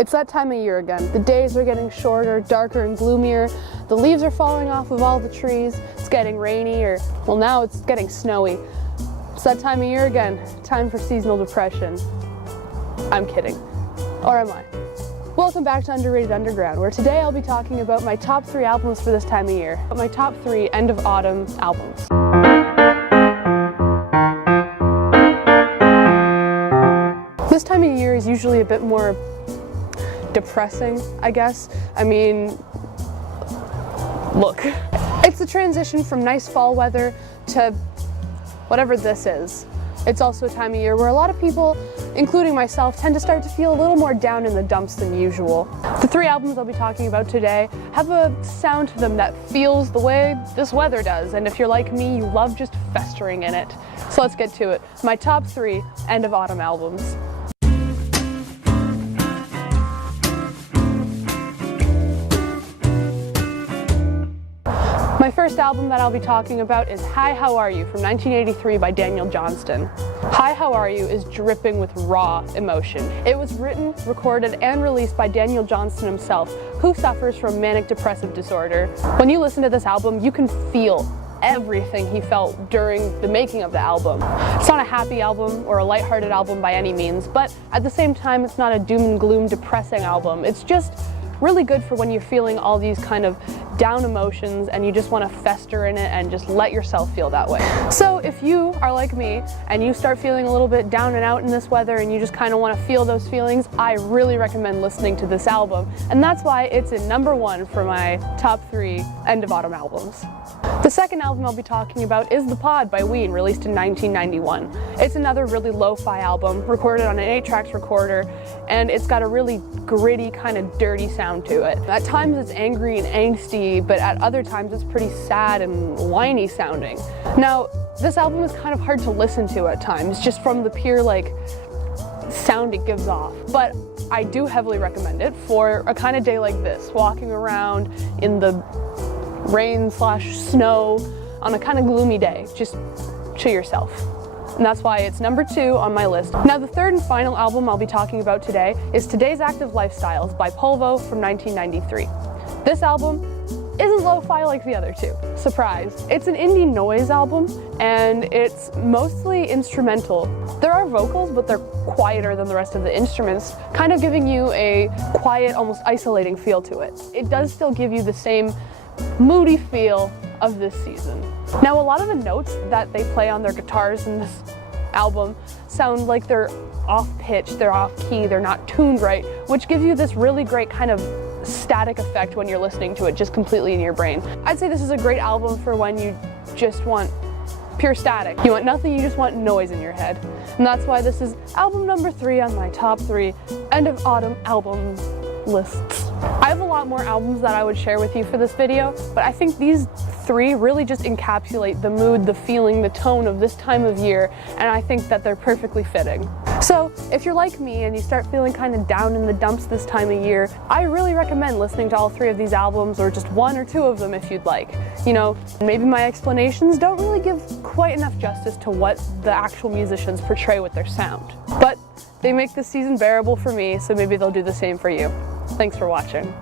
It's that time of year again. The days are getting shorter, darker and gloomier. The leaves are falling off of all the trees. It's getting rainy, or, well, now it's getting snowy. It's that time of year again. Time for seasonal depression. I'm kidding. Or am I? Welcome back to Underrated Underground, where today I'll be talking about my top 3 albums for this time of year. My top 3 end of autumn albums. This time of year is usually a bit more depressing, I guess. I mean, look. It's the transition from nice fall weather to whatever this is. It's also a time of year where a lot of people, including myself, tend to start to feel a little more down in the dumps than usual. The 3 albums I'll be talking about today have a sound to them that feels the way this weather does, and if you're like me, you love just festering in it. So let's get to it. My top 3 end of autumn albums. My first album that I'll be talking about is Hi, How Are You from 1983 by Daniel Johnston. Hi, How Are You is dripping with raw emotion. It was written, recorded, and released by Daniel Johnston himself, who suffers from manic depressive disorder. When you listen to this album, you can feel everything he felt during the making of the album. It's not a happy album or a lighthearted album by any means, but at the same time, it's not a doom and gloom depressing album. It's just really good for when you're feeling all these kind of down emotions and you just want to fester in it and just let yourself feel that way. So if you are like me and you start feeling a little bit down and out in this weather and you just kind of want to feel those feelings, I really recommend listening to this album. And that's why it's in number 1 for my top 3 end of autumn albums. The second album I'll be talking about is The Pod by Ween, released in 1991. It's another really lo-fi album, recorded on an 8-track recorder, and it's got a really gritty, kind of dirty sound to it. At times it's angry and angsty, but at other times it's pretty sad and whiny sounding. Now, this album is kind of hard to listen to at times, just from the pure, sound it gives off. But I do heavily recommend it for a kind of day like this, walking around in the rain/snow on a kind of gloomy day. Just to yourself. And that's why it's number 2 on my list. Now, the third and final album I'll be talking about today is Today's Active Lifestyles by Polvo from 1993. This album isn't lo-fi like the other 2. Surprise. It's an indie noise album, and it's mostly instrumental. There are vocals, but they're quieter than the rest of the instruments, kind of giving you a quiet, almost isolating feel to it. It does still give you the same moody feel of this season. Now, a lot of the notes that they play on their guitars in this album sound like they're off-pitch, they're off-key, they're not tuned right, which gives you this really great kind of static effect when you're listening to it just completely in your brain. I'd say this is a great album for when you just want pure static. You want nothing, you just want noise in your head. And that's why this is album number 3 on my top 3 end of autumn album lists. I have a lot more albums that I would share with you for this video, but I think these 3 really just encapsulate the mood, the feeling, the tone of this time of year, and I think that they're perfectly fitting. So if you're like me and you start feeling kind of down in the dumps this time of year, I really recommend listening to all 3 of these albums, or just 1 or 2 of them if you'd like. You know, maybe my explanations don't really give quite enough justice to what the actual musicians portray with their sound, but they make this season bearable for me, so maybe they'll do the same for you. Thanks for watching.